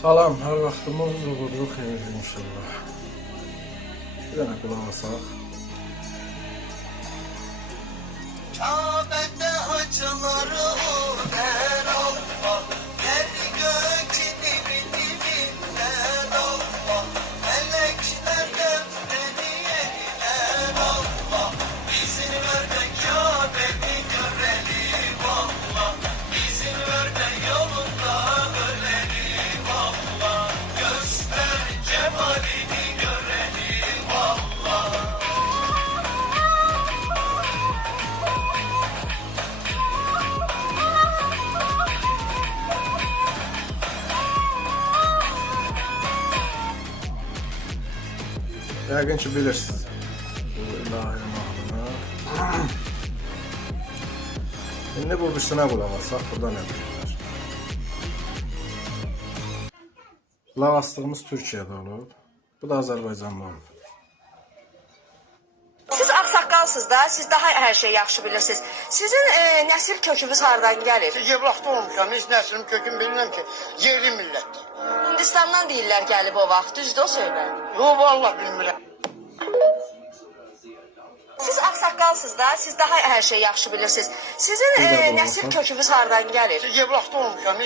Salam, hər vaxtımız uğurlu xeyirli inşallah. Bir dənə qulaq asaq. Kabe'de hacıları der Allah, yer gökini dibinden Allah, melekler gökleri yeriler Allah, izin ver de Kabe'ni görelim Allah, izin ver de yolunda ölelim Allah, göster cemalini görelim Allah. Yəqin ki bilirsiniz bu ilahi mahnını. İndi bu birisine qulaq asaq, burada nə deyirlər? Qulaq astığımız Türkiyədə olub, bu da Azərbaycanda olub. Siz ağsaqqalsınız da, siz daha hər şeyi yaxşı bilirsiniz. Sizin nəsil kökünüz hardan gəlir? Yevlaxda olmuşam, heç nəsilim köküm bilmirəm ki, yerli millətdir. Hindistandan deyirlər gəlib o vaxt, düzdür o söhbət. Yox, vallahi bilmirəm. Siz ağsaqqalsınız da, siz daha hər şeyi yaxşı bilirsiniz. Sizin nəsil kökünüz hardan gəlir? Yevlaxda olmuşam, heç